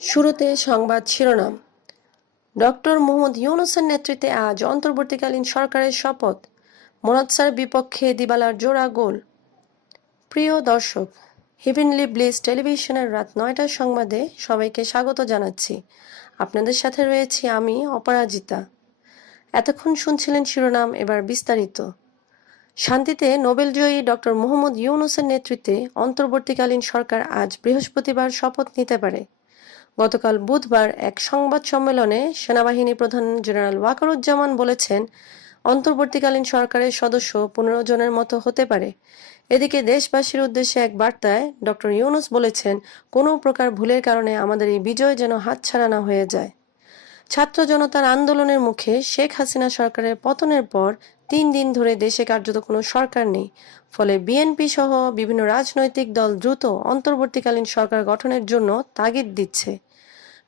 শুরুতে সংবাদ শিরোনাম। ডক্টর মোহাম্মদ ইউনুসের নেতৃত্বে আজ অন্তর্বর্তীকালীন সরকারের শপথ। মোনাৎসার বিপক্ষে দিবালার জোড়া গোল। প্রিয় দর্শক হিভেনলি ব্লিস টেলিভিশনের রাত নয়টার সংবাদে সবাইকে স্বাগত জানাচ্ছি। আপনাদের সাথে রয়েছি আমি, অপরাজিতা। এতক্ষণ শুনছিলেন শিরোনাম, এবার বিস্তারিত। শান্তিতে নোবেলজয়ী ডক্টর মোহাম্মদ ইউনুসের নেতৃত্বে অন্তর্বর্তীকালীন সরকার আজ বৃহস্পতিবার শপথ নিতে পারে। গতকাল বুধবার এক সংবাদ সম্মেলনে সেনাবাহিনী প্রধান জেনারেল ওয়াকারুজ্জামান বলেছেন, অন্তর্বর্তীকালীন সরকারের সদস্য পনেরো জনের মতো হতে পারে। এদিকে দেশবাসীর উদ্দেশ্যে এক বার্তায় ডক্টর ইউনুস বলেছেন, কোনো প্রকার ভুলের কারণে আমাদের এই বিজয় যেন হাতছাড়া না হয়ে যায়। ছাত্র জনতার আন্দোলনের মুখে শেখ হাসিনা সরকারের পতনের পর তিন দিন ধরে দেশে কার্যত কোনো সরকার নেই। ফলে বিএনপি সহ বিভিন্ন রাজনৈতিক দল দ্রুত অন্তর্বর্তীকালীন সরকার গঠনের জন্য তাগিদ দিচ্ছে।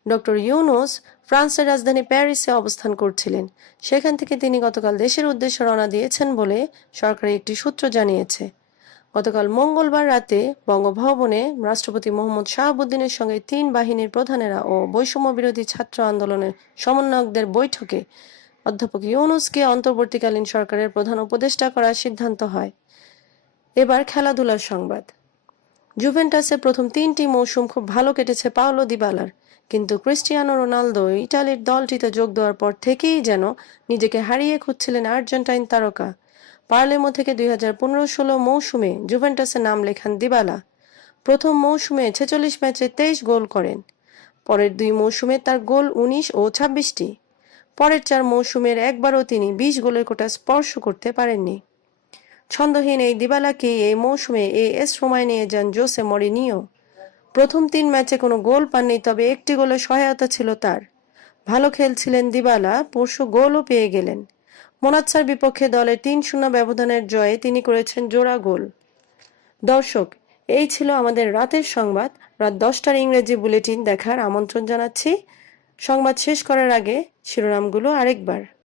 ডক্টর ইউনুস ফ্রান্সের রাজধানী প্যারিসে অবস্থান করছিলেন। সেখান থেকে তিনি গতকাল দেশের উদ্দেশ্যে রওনা দিয়েছেন বলে সরকারি একটি সূত্র জানিয়েছে। গতকাল মঙ্গলবার রাতে বঙ্গভবনে রাষ্ট্রপতি মোহাম্মদ শাহাবুদ্দিনের সঙ্গে তিন বাহিনীর প্রধানেরা ও বৈষম্য বিরোধী ছাত্র আন্দোলনের সমন্বয়কদের বৈঠকে অধ্যাপক ইউনুসকে অন্তর্বর্তীকালীন সরকারের প্রধান উপদেষ্টা করার সিদ্ধান্ত হয়। এবার খেলাধুলার সংবাদ। জুভেন্টাসের প্রথম তিনটি মৌসুম খুব ভালো কেটেছে পাওলো দিবালার। কিন্তু ক্রিস্টিয়ানো রোনালদো ইটালির দলটিতে যোগ দেওয়ার পর থেকেই যেন নিজেকে হারিয়ে খুঁজছিলেন আর্জেন্টাইন তারকা। পার্লেমো থেকে দুই হাজার পনেরো ষোলো মৌসুমে জুভেন্টাসের নাম লেখান দিবালা। প্রথম মৌসুমে ছেচল্লিশ ম্যাচে তেইশ গোল করেন। পরের দুই মৌসুমে তার গোল উনিশ ও ছাব্বিশটি। পরের চার মৌসুমের একবারও তিনি বিশ গোলের কোটা স্পর্শ করতে পারেননি। ছন্দহীন এই দিবালাকে এই মৌসুমে এস রোমায় নিয়ে যান জোসে মরিনিও। প্রথম তিন ম্যাচে কোনো গোল পাননি, তবে একটি গোলে সহায়তা ছিল তার। ভালো খেলছিলেন দিবালা, পরশু গোলও পেয়ে গেলেন। মোনাচ্ছার বিপক্ষে দলের তিন শূন্য ব্যবধানের জয়ে তিনি করেছেন জোড়া গোল। দর্শক, এই ছিল আমাদের রাতের সংবাদ। রাত দশটার ইংরেজি বুলেটিন দেখার আমন্ত্রণ জানাচ্ছি। সংবাদ শেষ করার আগে শিরোনামগুলো আরেকবার।